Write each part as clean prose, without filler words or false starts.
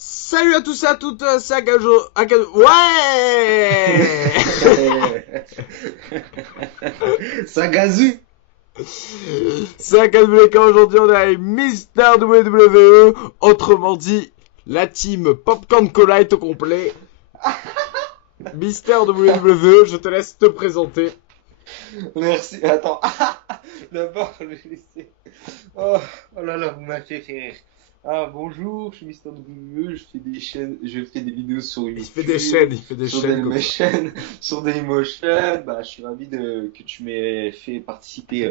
Salut à tous et à toutes, c'est Ouais. Sagazu. C'est Akazu. Aujourd'hui on est avec Mister WWE, autrement dit, la team Popcorn Cola est au complet. Mister WWE, je te laisse te présenter. Merci, attends. D'abord, je vais laisser. Oh là là, vous m'avez fait rire. Ah, bonjour, je suis Mister WWE, je fais des chaînes, je fais des vidéos sur YouTube. Il fait des chaînes, sur Dailymotion. Bah, je suis ravi que tu m'aies fait participer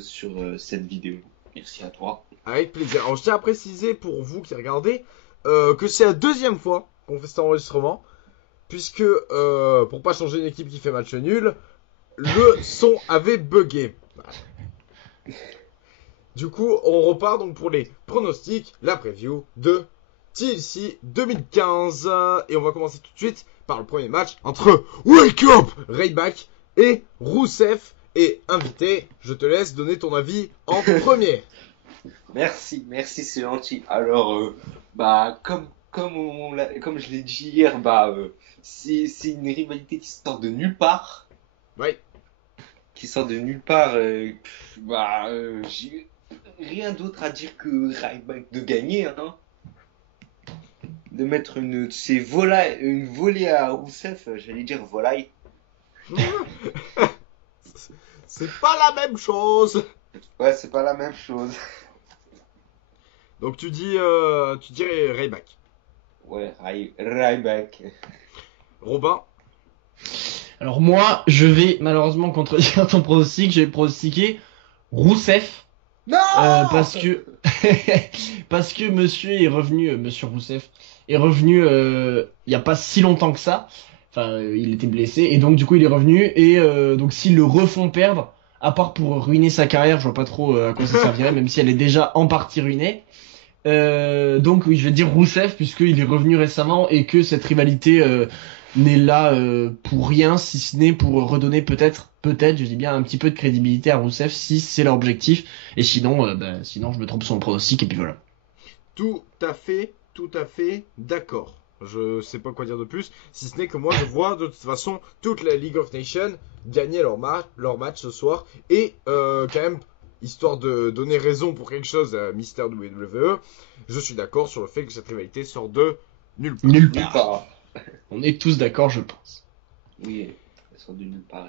sur cette vidéo. Merci à toi. Avec plaisir. Alors je tiens à préciser pour vous qui regardez que c'est la deuxième fois qu'on fait cet enregistrement, puisque pour pas changer une équipe qui fait match nul, le son avait bugué. Du coup, on repart donc pour les pronostics, la preview de TLC 2015. Et on va commencer tout de suite par le premier match entre Wake Up Ryback et Rusev. Et invité, je te laisse donner ton avis en premier. Merci, c'est gentil. Alors, bah, comme je l'ai dit hier, bah, c'est une rivalité qui sort de nulle part. Oui. Qui sort de nulle part. J'ai rien d'autre à dire que Ryback de gagner, hein. De mettre une volée à Rusev, j'allais dire volaille. C'est pas la même chose. Ouais, c'est pas la même chose. Donc tu dis Ryback. Ouais, Ryback. Robin. Alors moi, je vais malheureusement contredire ton pronostic. Je vais pronostiquer Rusev. Non parce que parce que monsieur Rusev est revenu il y a pas si longtemps que ça. Enfin, il était blessé et donc du coup il est revenu et donc s'ils le refont perdre, à part pour ruiner sa carrière, je vois pas trop à quoi ça servirait, même si elle est déjà en partie ruinée. Donc oui, je vais dire Rusev puisqu'il est revenu récemment et que cette rivalité n'est là pour rien, si ce n'est pour redonner peut-être, je dis bien un petit peu de crédibilité à Rusev si c'est leur objectif. Et sinon, sinon je me trompe sur mon pronostic et puis voilà. Tout à fait d'accord. Je sais pas quoi dire de plus, si ce n'est que moi je vois de toute façon toute la League of Nations gagner leur match ce soir et quand même, histoire de donner raison pour quelque chose à Mister WWE, je suis d'accord sur le fait que cette rivalité sort de nulle part. Nulle part. On est tous d'accord, je pense. Oui, elle sort de nulle part.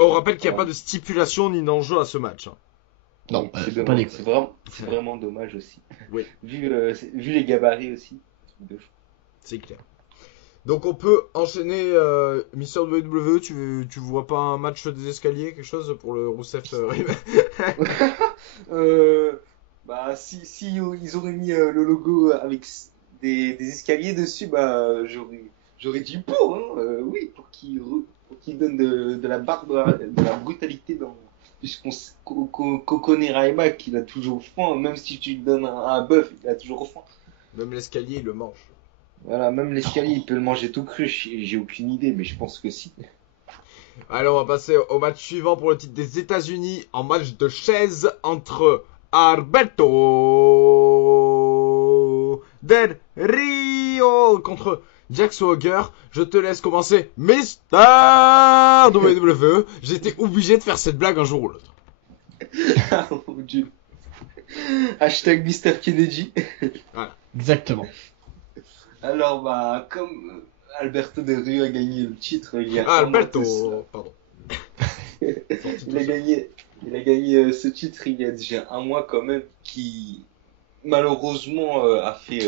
On rappelle qu'il n'y a pas de stipulation ni d'enjeu à ce match. Non, c'est vraiment dommage aussi. Oui. Vu les gabarits aussi. C'est clair. Donc on peut enchaîner Mister WWE, tu vois pas un match des escaliers, quelque chose pour le Rusev Bah si ils auraient mis le logo avec des escaliers dessus, bah j'aurais dit pour, hein, oui, pour qu'ils donnent de la de la brutalité dans, puisqu'on connaît Ryback, il a toujours faim, même si tu lui donnes un bœuf, il a toujours faim. Même l'escalier il le mange. Voilà, même l'escalier il peut le manger tout cru, j'ai aucune idée, mais je pense que si. Alors on va passer au match suivant pour le titre des États-Unis en match de chaise entre Alberto Del Rio contre Jack Swagger. Je te laisse commencer, Mister WWE. J'étais obligé de faire cette blague un jour ou l'autre. Ah mon dieu. Hashtag Mr. Kennedy. Voilà. Exactement. Alors bah comme Alberto Del Rio a gagné le titre il y a Alberto, pardon. il a gagné ce titre il y a déjà un mois quand même, qui malheureusement a fait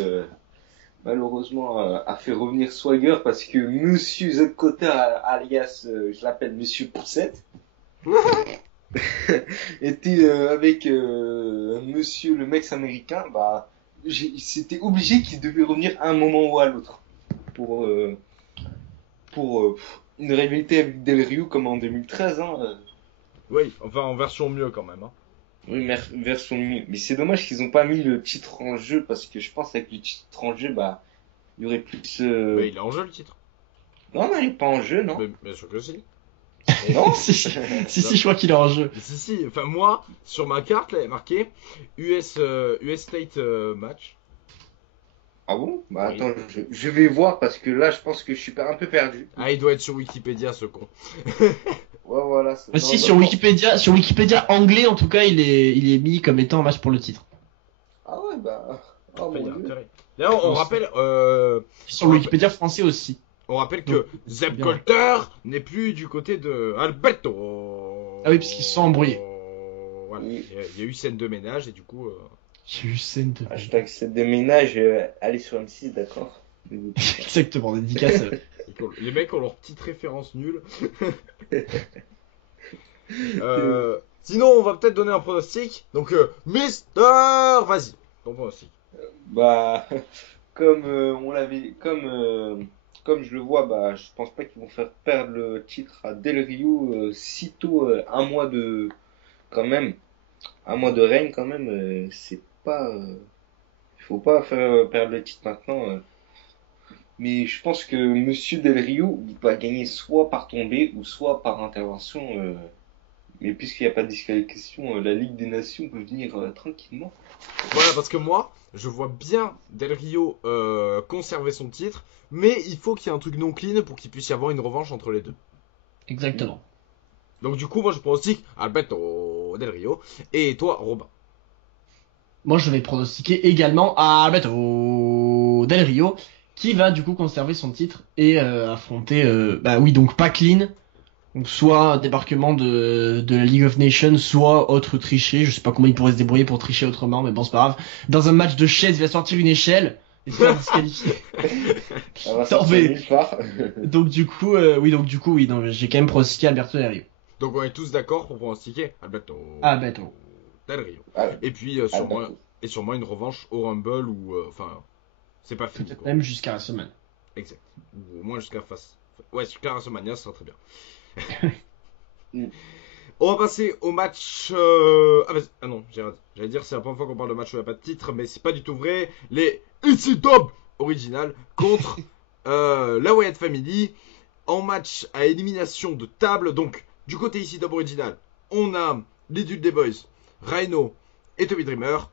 revenir Swagger parce que Monsieur Zakota, alias je l'appelle Monsieur Poussette, était avec Monsieur le Mex américain. Bah c'était obligé qu'il devait revenir à un moment ou à l'autre pour une rivalité avec Del Rio comme en 2013, hein. Oui, enfin en version mieux quand même. Hein. Oui, version mieux. Mais c'est dommage qu'ils ont pas mis le titre en jeu, parce que je pense qu'avec le titre en jeu, bah, il y aurait plus. Mais il est en jeu le titre. Non, il est pas en jeu, non. Mais bien sûr que si. Non. si, je crois qu'il est en jeu. Si. Enfin moi, sur ma carte, là, il y a marqué US State match. Ah bon? Bah Oui. attends, je vais voir parce que là, je pense que je suis un peu perdu. Ah, il doit être sur Wikipédia, ce con. Ouais, voilà. Si, sur Wikipédia anglais, en tout cas, il est mis comme étant un match pour le titre. Ah ouais, bah. Oh Enfin, il mon y a dieu. intérêt. D'ailleurs, Non, sur le Wikipédia français aussi. on rappelle que Donc, Zeb bien. Colter n'est plus du côté de Alberto. Ah oui, parce qu'ils se sont embrouillés. Voilà. Oui. Il y a eu scène de ménage et du coup. J'ai eu scène de. Hashtag c'est de ménage, allez sur M6, d'accord? Exactement, dédicace. Les mecs ont leur petite référence nulle. Sinon, on va peut-être donner un pronostic. Donc, Mister, vas-y, ton pronostic. Bah, comme comme je le vois, bah, je pense pas qu'ils vont faire perdre le titre à Del Rio sitôt quand même, un mois de règne quand même. C'est pas, il faut pas faire perdre le titre maintenant. Mais je pense que Monsieur Del Rio va gagner soit par tombée ou soit par intervention. Mais puisqu'il n'y a pas de disqualification, la Ligue des Nations peut venir tranquillement. Voilà, parce que moi, je vois bien Del Rio conserver son titre, mais il faut qu'il y ait un truc non clean pour qu'il puisse y avoir une revanche entre les deux. Exactement. Donc, du coup, moi, je pronostique Alberto Del Rio. Et toi, Robin. Moi, je vais pronostiquer également à Alberto Del Rio, qui va du coup conserver son titre et affronter, bah oui, donc pas clean, donc soit débarquement de la League of Nations, soit autre triché. Je sais pas comment il pourrait se débrouiller pour tricher autrement, mais bon, c'est pas grave. Dans un match de chaises, il va sortir une échelle et se faire disqualifier. Ça va Ça en sortir fait. nulle part. Donc du coup, oui, non, j'ai quand même pronostiqué Alberto Del Rio. Donc, on est tous d'accord pour pronostiquer Alberto Alberto. Del Rio. Ah, Et puis, sûrement une revanche au Rumble ou. Enfin, c'est pas fini. Peut-être Quoi. même jusqu'à la semaine. Exact. Ou au moins jusqu'à face. Ouais, jusqu'à WrestleMania, ça sera très bien. Mm. On va passer au match. Ah non, j'ai raté. J'allais dire, c'est la première fois qu'on parle de match où il n'y a pas de titre, mais c'est pas du tout vrai. Les ECW original contre la Wyatt Family en match à élimination de table. Donc, du côté ECW original, on a les Dudley Boys, Rhino et Tommy Dreamer.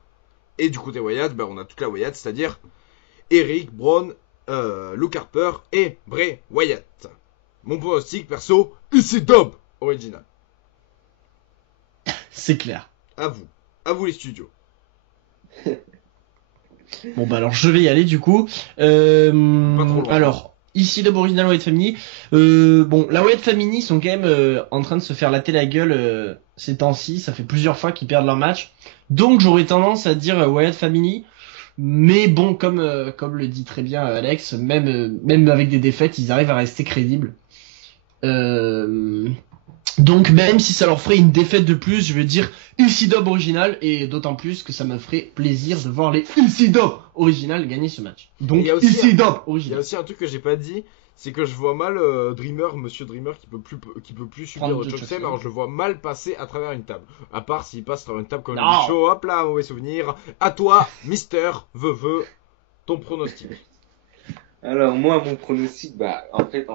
Et du côté Wyatt, ben, on a toute la Wyatt, c'est-à-dire Eric, Braun, Luke Harper et Bray Wyatt. Mon pronostic perso, ECW original. C'est clair. À vous les studios. Bon bah alors je vais y aller du coup. Pas trop loin. Alors ici d'abord Original Wyatt Family. Bon la Wyatt Family sont quand même en train de se faire latter la gueule ces temps-ci. Ça fait plusieurs fois qu'ils perdent leur match. Donc j'aurais tendance à dire Wyatt Family. Mais bon comme le dit très bien Alex, même avec des défaites ils arrivent à rester crédibles. Donc même si ça leur ferait une défaite de plus, je veux dire ECW original, et d'autant plus que ça me ferait plaisir de voir les ECW original gagner ce match. Donc Il y a aussi ECW Il y a original. aussi un truc que j'ai pas dit, c'est que je vois mal Monsieur Dreamer qui peut plus subir Prendre le de chokeslam, chokeslam. alors je le vois mal passer à travers une table. À part s'il passe à travers une table comme le Non. Big Show, hop là, mauvais souvenir. À toi, Mister Veveux, ton pronostic. Alors moi mon pronostic, bah en fait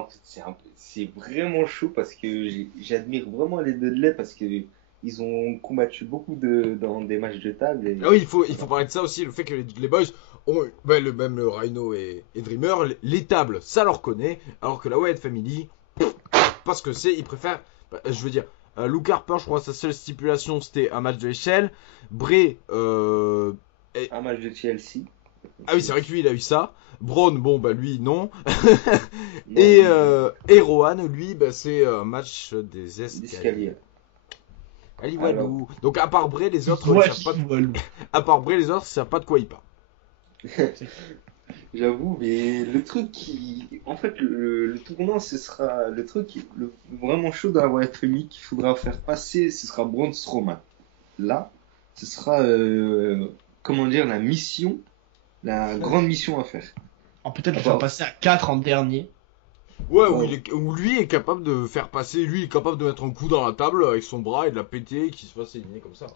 c'est vraiment chaud parce que j'admire vraiment les Dudley parce que ils ont combattu beaucoup dans des matchs de table. Ah oui, il faut parler de ça aussi, le fait que les Boys ont même le Rhino et Dreamer, les tables, ça leur connaît, alors que la Wyatt Family, parce que ils préfèrent, je veux dire, Luke Harper, je crois que sa seule stipulation c'était un match de l'échelle. Bray, Un match de TLC. ah oui, c'est vrai que lui il a eu ça. Braun, bon bah lui non. Non, et Rowan, lui, bah, c'est un match des escaliers. d'escalier. Ali Alors. Walou. Donc à part Bray, les autres, Ouais, ils savent pas de... Walou. à part Bray, les autres, ils savent pas de quoi ils parlent. J'avoue, mais le truc en fait, le tournant, ce sera le truc vraiment chaud dans la Wyatt Family qu'il faudra faire passer, ce sera Braun Strowman. Là, ce sera, comment dire, la grande mission à faire. Alors peut-être le Ah faire bah. passer à 4 en dernier. Ouais, Ouais. où lui est capable de faire passer, lui est capable de mettre un coup dans la table avec son bras et de la péter et qu'il se fasse éliminer comme ça.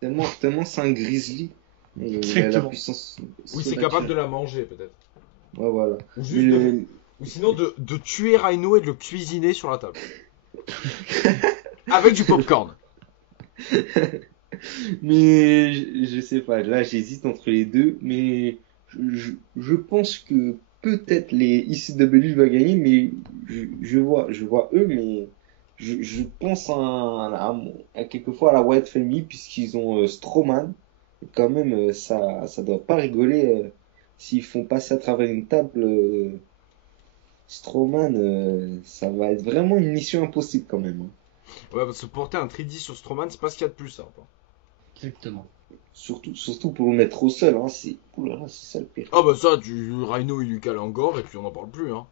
Tellement c'est un grizzly. Il a la Exactement. puissance. Oui, c'est capable de la manger peut-être. Ouais, voilà. Ou, Mais juste ou sinon de tuer Rhino et de le cuisiner sur la table. Avec du popcorn. Mais je sais pas, là j'hésite entre les deux, mais je pense que peut-être les ICW va gagner, mais je vois eux, mais je pense quelquefois à la Wyatt Family, puisqu'ils ont Strowman. Et quand même, ça doit pas rigoler s'ils font passer à travers une table Strowman, ça va être vraiment une mission impossible quand même, hein. Ouais, parce que porter un 3D sur Strowman, c'est pas ce qu'il y a de plus simple, hein. Exactement. Surtout pour le mettre au sol, hein, ouh là là, c'est ça le pire. Ah bah ça, Rhino il lui cale un gore et puis on n'en parle plus, hein.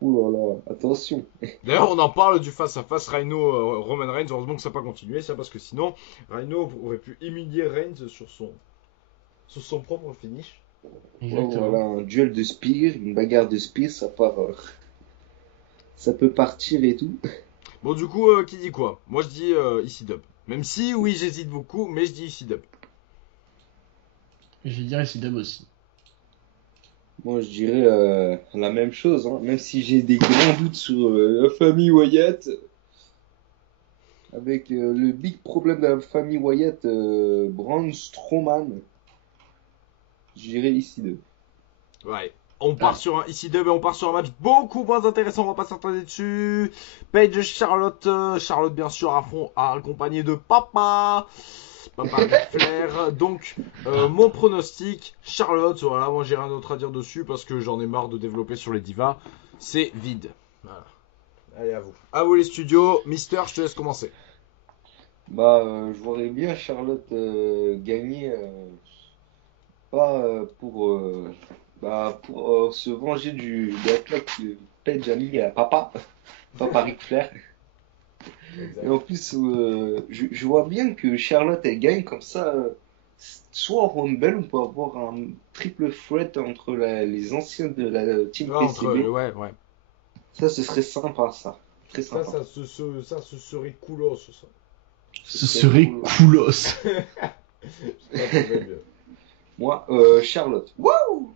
Ouh là là, attention. D'ailleurs, on en parle du face-à-face Rhino-Roman Reigns. Heureusement que ça n'a pas continué, ça, parce que sinon, Rhino aurait pu humilier Reigns sur son propre finish. Exactement. Voilà, un duel de spear, une bagarre de spear, ça peut partir et tout. Bon, du coup, qui dit quoi? Moi, je dis EC-Dub. Même si, oui, j'hésite beaucoup, mais je dis EC-Dub. Je vais dire ICW aussi. Moi, je dirais la même chose, hein, même si j'ai des grands doutes sur la famille Wyatt. Avec le big problème de la famille Wyatt, Braun Strowman, je dirais ici deux. Ouais. On part sur un EC-Dub et on part sur un match beaucoup moins intéressant, on va pas s'attarder dessus. Paige Charlotte, Charlotte bien sûr accompagnée de Papa Ric Flair. Donc mon pronostic, Charlotte, voilà, moi j'ai rien d'autre à dire dessus parce que j'en ai marre de développer sur les divas. C'est vide. Voilà. Allez, à vous. À vous les studios. Mister, je te laisse commencer. Je voudrais bien Charlotte gagner, pas pour se venger de la claque que Paige a mis à Papa Ric Flair. Et en plus, je vois bien que Charlotte elle gagne comme ça. Soit au Rumble, on peut avoir un triple threat entre les anciens de la team PCB. Ouais. Ça, ce serait sympa, ça. Très sympa. Ça, ce serait coolos, ça. Ce serait coolos. Moi, Charlotte. Wouh!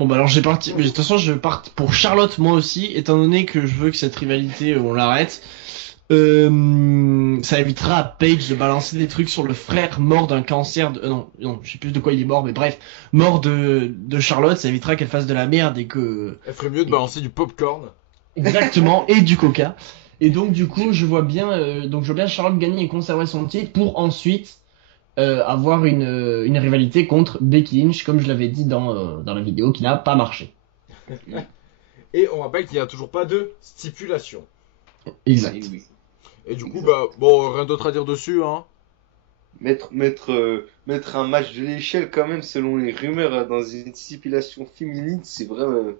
Bon bah alors j'ai parti, mais de toute façon je pars pour Charlotte moi aussi, étant donné que je veux que cette rivalité on l'arrête. Ça évitera à Paige de balancer des trucs sur le frère mort d'un cancer de... non, je sais plus de quoi il est mort, mais bref, mort de Charlotte, ça évitera qu'elle fasse de la merde et que... Elle ferait mieux de balancer du popcorn. Exactement, et du coca. Et donc du coup je vois bien Charlotte gagner et conserver son titre pour ensuite avoir une rivalité contre Becky Lynch, comme je l'avais dit dans la vidéo, qui n'a pas marché. Et on rappelle qu'il n'y a toujours pas de stipulation. Exact. Et oui. Et du coup, rien d'autre à dire dessus, hein. Mettre un match de l'échelle quand même, selon les rumeurs, dans une stipulation féminine, c'est vraiment,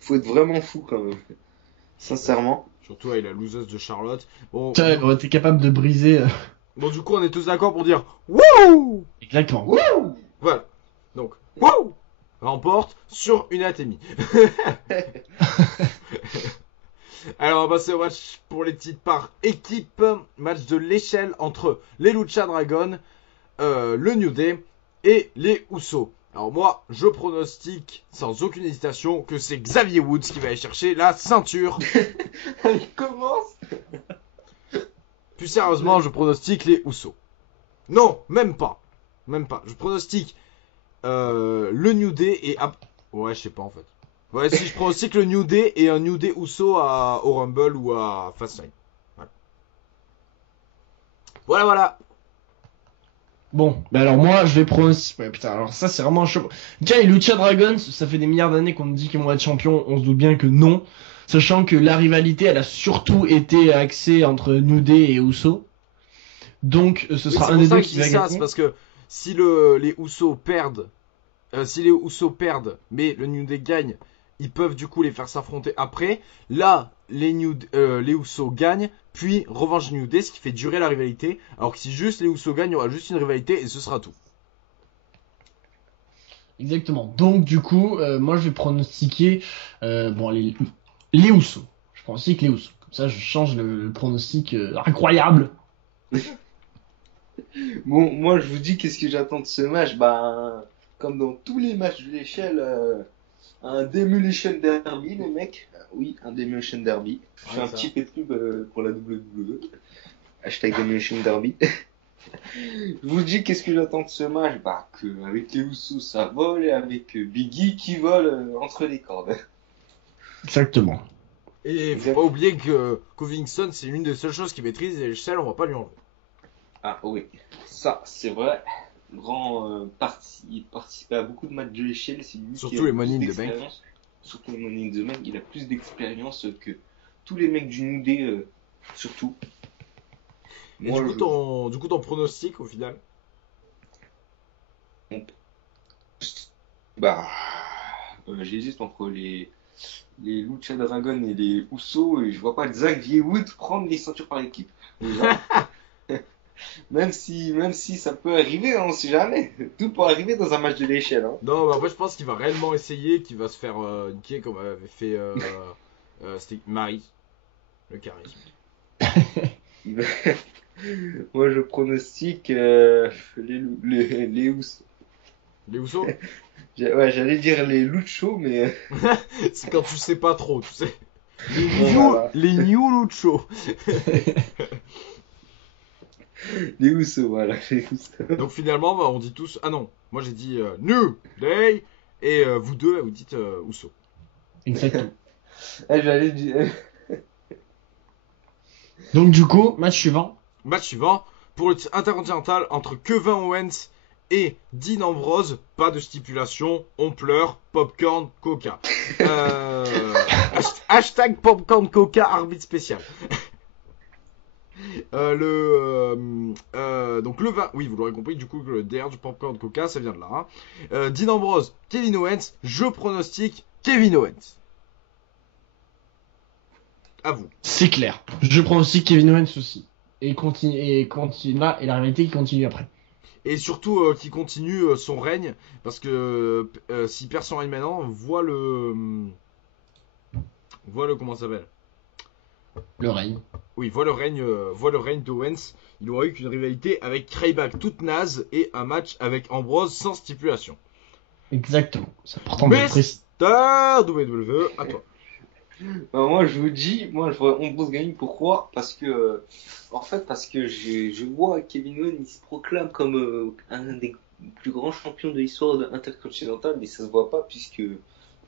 faut être vraiment fou quand même. Sincèrement. Surtout avec la loseuse de Charlotte. Bon, T'es capable de briser... Bon, du coup, on est tous d'accord pour dire wouh. Exactement. Wouh! Voilà. Donc, wouh remporte sur une atémie. Alors, on va passer au match pour les titres par équipe. Match de l'échelle entre les Lucha Dragon, le New Day et les Usos. Alors moi, je pronostique sans aucune hésitation que c'est Xavier Woods qui va aller chercher la ceinture. Il commence. Plus sérieusement, je pronostique les Usos. Non, même pas. Je pronostique le New Day et... Ouais, je sais pas en fait. Ouais, si je pronostique le New Day et un New Day Uso au Rumble ou à Fastlane. Voilà. Bon, bah alors moi je vais pronostiquer... Ouais, putain, alors ça c'est vraiment chaud. Déjà les Lucha Dragons, ça fait des milliards d'années qu'on nous dit qu'ils vont être champions, on se doute bien que non. Sachant que la rivalité, elle a surtout été axée entre New Day et Uso. Donc ce sera un des deux qui va gagner. C'est parce que si les Usos perdent, mais le New Day gagne, ils peuvent du coup les faire s'affronter après. Là, les Usos gagnent, puis revanche New Day, ce qui fait durer la rivalité. Alors que si juste les Usos gagnent, il y aura juste une rivalité et ce sera tout. Exactement. Donc du coup, moi je vais pronostiquer les Usos. Je pronostique les Usos. Comme ça, je change le pronostic incroyable. Bon, moi je vous dis qu'est-ce que j'attends de ce match. Comme dans tous les matchs de l'échelle, un Demolition Derby, les mecs. Oui, un Demolition Derby. Je fais un petit peu de pub pour la WWE. Hashtag Demolition Derby. Je vous dis, qu'est-ce que j'attends de ce match? Bah, avec les Usos, ça vole, et avec Biggie qui vole entre les cordes. Exactement. Et faut pas oublier que Covington, c'est l'une des seules choses qu'il maîtrise et l'échelle, on va pas lui enlever. Ah oui, ça, c'est vrai. Il participait à beaucoup de matchs de l'échelle, c'est lui qui Surtout a les le Money plus in the Bank. d'expérience. Surtout les Money in the Bank, il a plus d'expérience que tous les mecs du New Day, surtout. Et Moi, du coup, ton pronostic au final? bah, j'hésite entre les Lucha Dragon et les Usos, et je vois pas Xavier Woods prendre les ceintures par équipe. Déjà. même si ça peut arriver, hein, on sait jamais. Tout peut arriver dans un match de l'échelle. Hein. Non, mais après, je pense qu'il va réellement essayer, qu'il va se faire niquer comme avait fait c'était Marie. Le charisme. Il va- Moi, je pronostique les Usos. Les Usos? Ouais, j'allais dire les Luchos, mais C'est quand tu sais pas trop, tu sais. voilà. Les New Lucho. Les Usos, voilà, les Usos. Donc finalement, bah, on dit tous. Ah non, moi j'ai dit New Day. Et vous deux, vous dites Uso. Exactement. J'allais dire. Donc du coup, match suivant. Match suivant. Pour le titre intercontinental entre Kevin Owens et Dean Ambrose, pas de stipulation, on pleure, popcorn, coca. Hashtag popcorn, coca, arbitre spécial. Donc le 20, oui vous l'aurez compris, du coup le DR du popcorn coca ça vient de là. Hein. Dean Ambrose, Kevin Owens, je pronostique Kevin Owens. À vous. C'est clair. Je prends aussi Kevin Owens aussi. Et continue là, et la réalité qui continue après. Et surtout qui continue son règne, parce que si perd son règne maintenant, voit le comment ça s'appelle. Le règne. Oui, voit le règne d'Owens. Il n'aura eu qu'une rivalité avec Ryback toute naze et un match avec Ambrose sans stipulation. Exactement. C'est important de le préciser. Mister WWE, à toi. Bah, moi, je vous dis, moi, je vois Ambrose gagner. Pourquoi? Parce que, en fait, parce que je vois Kevin Owens, il se proclame comme un des plus grands champions de l'histoire de Intercontinental, mais ça se voit pas puisque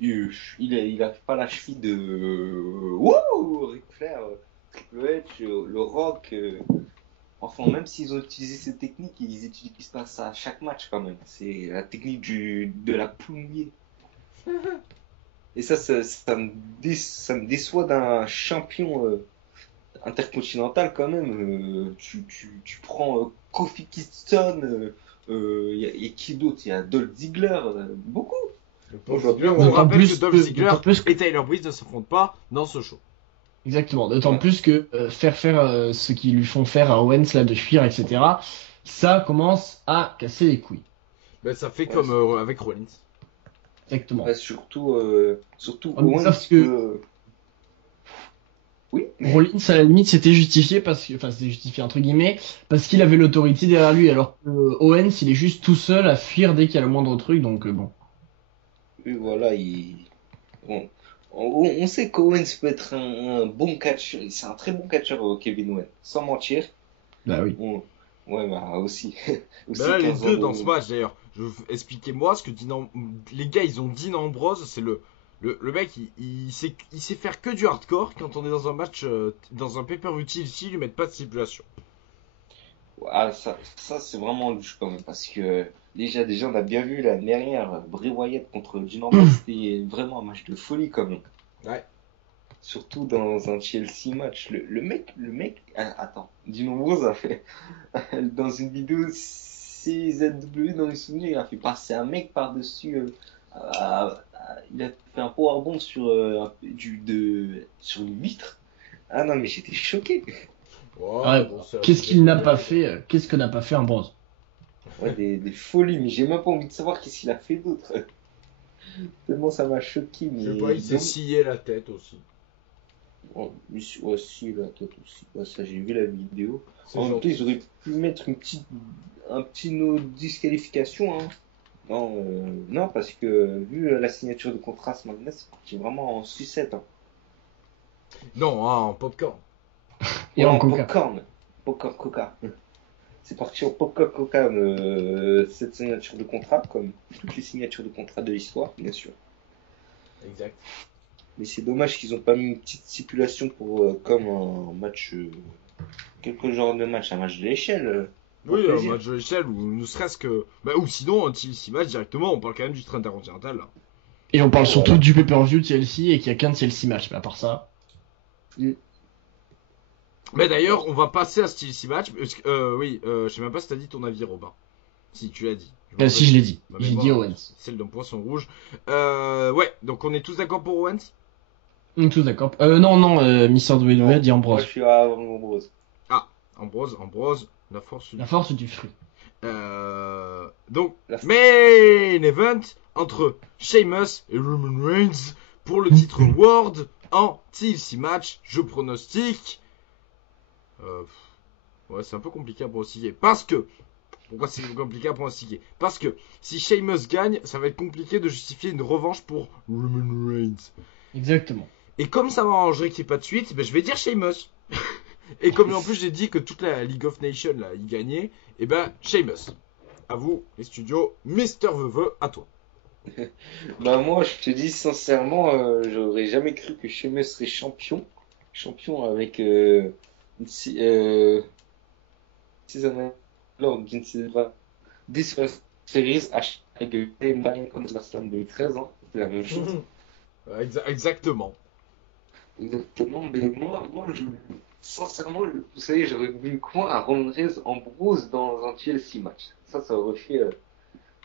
il a pas la cheville de Wouh, Ric Flair, Triple H, le Rock. Enfin, même s'ils ont utilisé cette technique, ils utilisent pas ça à chaque match quand même. C'est la technique de la poule mouillée. Et ça me déçoit d'un champion intercontinental quand même. Tu prends Kofi Kingston, y a qui d'autre? Il y a Dolph Ziggler, beaucoup. On D'autant rappelle plus que Dolph que- Ziggler d'autant plus que- et Tyler Breeze ne s'affrontent pas dans ce show. Exactement. D'autant Ouais. plus que faire ce qu'ils lui font faire à Owens là de fuir, etc. Ça commence à casser les couilles. Ben, ça fait Ouais, comme c'est- avec Rollins. Exactement. Ouais, surtout Oh, mais Owens. sauf que- Oui. Rollins, à la limite, c'était justifié c'était justifié entre guillemets, parce qu'il avait l'autorité derrière lui, alors que Owens, il est juste tout seul à fuir dès qu'il y a le moindre truc, donc bon. Oui, voilà, on sait qu'Owens peut être un bon catcheur. C'est un très bon catcheur, Kevin Owens, sans mentir. Bah oui. Ouais, bah aussi. aussi Ben là, les 15 ans deux de- dans ce match d'ailleurs. Expliquez-moi ce que les gars ils ont Dean Ambrose, c'est le mec il sait faire que du hardcore quand on est dans un match, dans un pay-per-view TLC, ils lui mettent pas de stipulation. Ah, ça c'est vraiment louche quand même, parce que déjà on a bien vu l'année dernière, Bray Wyatt contre Dean Ambrose, c'était vraiment un match de folie quand même. Ouais. Surtout dans un Chelsea match. Le mec, attends, Dean Ambrose a fait, dans une vidéo CZW, dans les souvenirs, il a fait passer un mec par-dessus, il a fait un powerbomb sur une vitre. Ah non, mais j'étais choqué. Ouais, bon, ça- Qu'est-ce qu'il n'a pas fait Qu'est-ce que n'a pas fait Ambrose? Ouais, des folies, mais j'ai même pas envie de savoir qu'est-ce qu'il a fait d'autre. Tellement ça m'a choqué, Je sais mais. pas, il s'est donc- scié la tête aussi. Oh, ouais, si, la tête aussi. Ouais, ça, j'ai vu la vidéo. C'est En même temps, gentil. ils auraient pu mettre un petit no disqualification, hein. Non, parce que vu la signature de contrat ce matin, c'est parti vraiment en sucette, hein. Non, hein, en popcorn. Et Ouais, en coca. popcorn. Popcorn coca. c'est parti en Coca-Cola, cette signature de contrat, comme toutes les signatures de contrat de l'histoire, bien sûr. Exact. Mais c'est dommage qu'ils ont pas mis une petite stipulation pour, comme un match, quelque genre de match, un match de l'échelle. Oui, un plaisir. match de l'échelle, ou ne serait-ce que. Bah, ou sinon, un TLC match directement, on parle quand même du train intercontinental là. Et on parle Voilà. surtout du pay-per-view TLC et qu'il y a qu'un TLC match, mais à part ça. Mais d'ailleurs, on va passer à ce TLC match. Parce que, oui, je sais même pas si t'as dit ton avis, Robin. Si, tu l'as dit. Si, je l'ai dit. Ma J'ai mémoire, dit Owens. Celle d'un poisson rouge. Ouais, donc on est tous d'accord pour Owens. Tous d'accord. Non, Mr. WWE dit Moi, Ambrose. je suis à Ambrose. Ambrose, la force du. La force du fruit. Donc, La- main event entre Sheamus et Roman Reigns pour le titre World en TLC match. Je pronostique. Ouais, c'est un peu compliqué à pronostiquer. Parce que. Pourquoi c'est compliqué à pronostiquer? Parce que si Sheamus gagne, ça va être compliqué de justifier une revanche pour Roman Reigns. Exactement. Et comme ça m'arrangerait qu'il n'y ait pas de suite, ben je vais dire Sheamus. Et comme en plus j'ai dit que toute la League of Nations là, y gagnait, et ben Sheamus. À vous, les studios, Mister Veveux, à toi. Bah moi, je te dis sincèrement, j'aurais jamais cru que Sheamus serait champion avec season lors d'une saison 10 series avec Brian contre SummerSlam 2013, hein, c'est la même chose. Exactement. Exactement, mais moi, sincèrement, vous savez, j'aurais mis quoi à Roman Reigns Ambrose dans un TLC match. Ça aurait fait,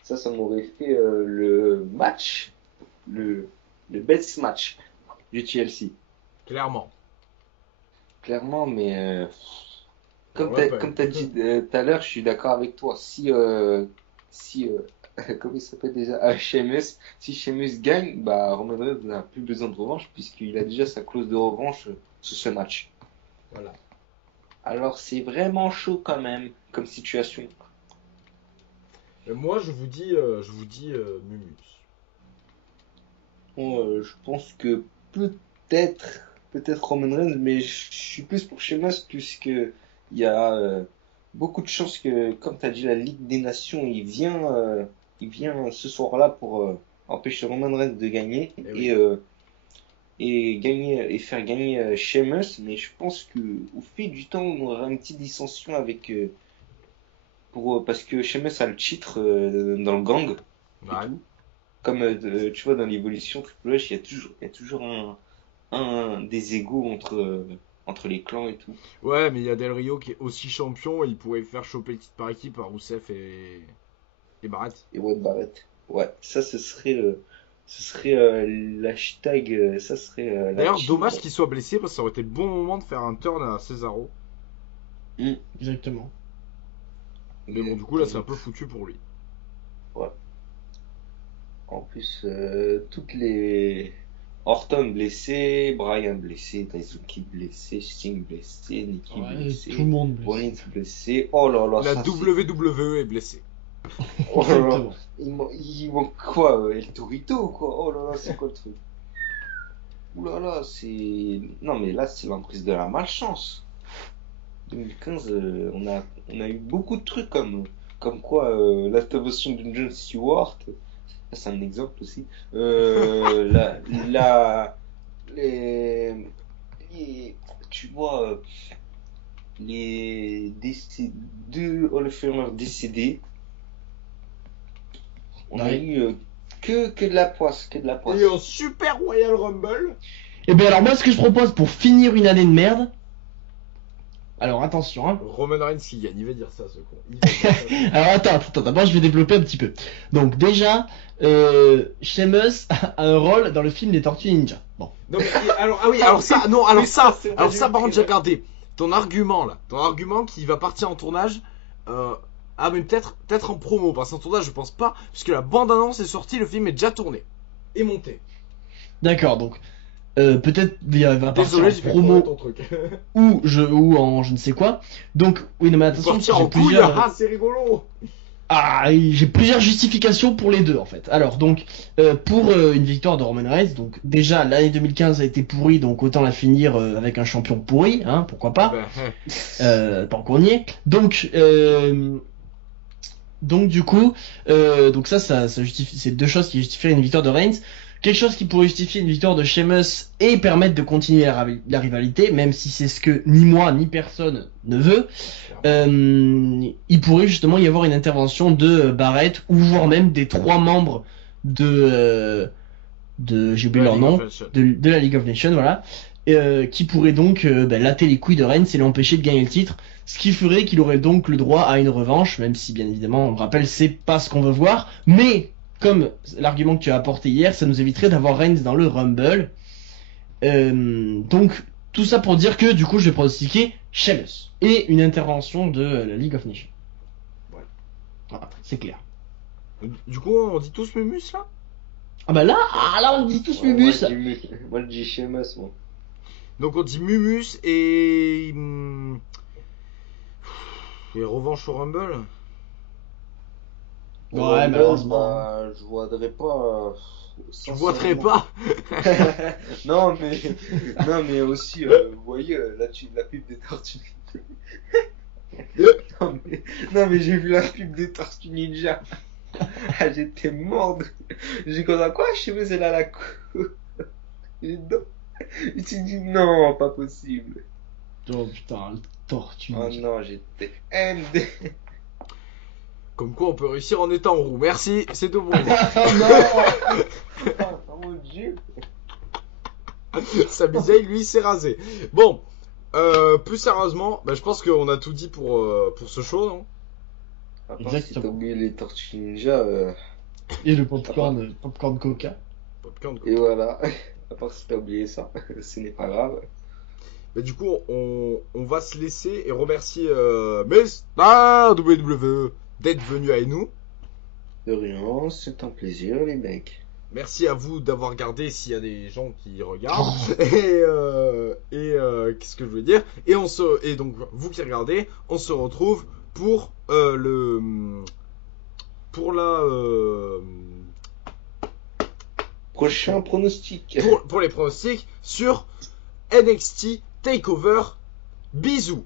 ça m'aurait fait le match, le best match du TLC. Clairement. Clairement, mais comme Ouais, t'as dit tout à l'heure, je suis d'accord avec toi. Si comment il s'appelle déjà? Sheamus. Si Sheamus gagne, bah Roman Reigns n'a plus besoin de revanche puisqu'il a déjà sa clause de revanche sur ce match. Voilà. Alors c'est vraiment chaud quand même comme situation. Moi je vous dis Mumus. Bon, je pense que peut-être Roman Reigns, mais je suis plus pour Sheamus puisque il y a beaucoup de chances que, comme tu as dit, la Ligue des Nations, il vient ce soir-là pour empêcher Roman Reigns de gagner Eh et gagner et faire gagner Sheamus. Mais je pense que au fil du temps, on aura une petite dissension avec parce que Sheamus a le titre dans le gang. Ouais. Comme tu vois dans l'évolution Triple H, il y a toujours un des égos entre les clans et tout. Ouais, mais il y a Del Rio qui est aussi champion et il pourrait faire choper équipe par équipe par Rousseff et Barrett. Et Wade Barrett. Ouais, ça ce serait l'hashtag, ça serait la D'ailleurs, team. dommage qu'il soit blessé parce que ça aurait été le bon moment de faire un turn à Cesaro. Exactement. Mais bon, du coup là c'est un peu foutu pour lui. En plus, toutes les Orton blessé, Bryan blessé, Tyson Kidd blessé, Sting blessé, Nikki Ouais, blessé, tout le monde blessé. Rollins blessé. Oh là là, La ça, WWE est blessée. Oh là là. Exactement. Il manque quoi, El Torito quoi? Oh là là, c'est quoi le truc? Ouh là là, non mais là c'est l'emprise de la malchance. 2015, on a eu beaucoup de trucs comme quoi l'intervention de Jon Stewart. C'est un exemple aussi. Tu vois, deux Hall of Famers décédés. On a Ouais. eu que de la poisse, que de la poisse. Et un Super Royal Rumble. Et ben alors moi ce que je propose pour finir une année de merde. Alors attention hein. Roman Reigns qui gagne, il va dire ça ce con. Il va dire ça. Alors attends, d'abord je vais développer un petit peu. Donc déjà, Sheamus a un rôle dans le film des Tortues Ninja. Bon. Non, mais, alors ça, non, alors ça, c'est alors pas ça, du par contre, tout. j'ai regardé. Ton argument qui va partir en tournage, mais peut-être en promo, parce qu'en tournage, je pense pas, puisque la bande-annonce est sortie, le film est déjà tourné. Et monté. D'accord, donc peut-être il va partir Désolé, en j'ai fait promo ton truc. ou en je ne sais quoi. Donc oui non mais Il attention, partir j'ai en couille, plusieurs. ah, c'est rigolo. J'ai plusieurs justifications pour les deux en fait. Alors donc pour une victoire de Roman Reigns, donc déjà l'année 2015 a été pourrie, donc autant la finir avec un champion pourri, hein, pourquoi pas, tant qu'on y est. Donc du coup, donc ça justifie, c'est deux choses qui justifieraient une victoire de Reigns. Quelque chose qui pourrait justifier une victoire de Sheamus et permettre de continuer la rivalité, même si c'est ce que ni moi ni personne ne veut. Il pourrait justement y avoir une intervention de Barrett ou voire même des 3 membres de j'ai oublié leur nom, de la League of Nations, voilà, qui pourraient donc latter les couilles de Reigns et l'empêcher de gagner le titre, ce qui ferait qu'il aurait donc le droit à une revanche, même si bien évidemment on me rappelle c'est pas ce qu'on veut voir, mais comme l'argument que tu as apporté hier, ça nous éviterait d'avoir Reigns dans le Rumble. Donc tout ça pour dire que du coup je vais pronostiquer Sheamus et une intervention de la League of Nations. Voilà, c'est clair. Du coup, on dit tous Mumus là? Ah bah là on dit tous Mumus. Moi je dis Sheamus, moi. Donc on dit Mumus et revanche au Rumble. Ouais, malheureusement. Je voudrais pas. Tu voudrais pas? non mais aussi, vous voyez la pub des Tortues. non mais j'ai vu la pub des Tortues Ninja. J'étais mort. J'ai dit quoi? Je sais pas, c'est là la coupe. Je me suis dit non, pas possible. Oh putain, le Tortue Oh Ninja. non, j'étais MD. Comme quoi on peut réussir en étant en roue. Merci, c'est tout pour moi. Non. Oh mon dieu. Sami lui, s'est rasé. Bon, plus sérieusement, je pense qu'on a tout dit pour ce show, non? À part si t'as oublié les Tortues Ninja. Et le popcorn Coca. Popcorn, Et voilà. À part si t'as oublié ça, ce n'est pas grave. Mais du coup, on va se laisser et remercier Mr. WWE d'être venu avec nous. De rien, c'est un plaisir les mecs. Merci à vous d'avoir regardé s'il y a des gens qui regardent. Et qu'est-ce que je veux dire? Et donc vous qui regardez, on se retrouve pour Prochain pronostic. pour les pronostics sur NXT Takeover. Bisous.